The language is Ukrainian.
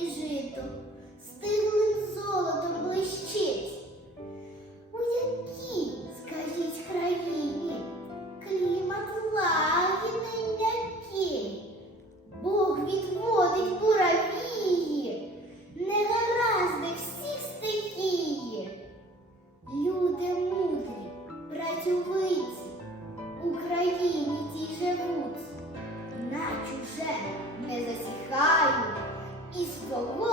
і жито, стиглим золотом. 我忘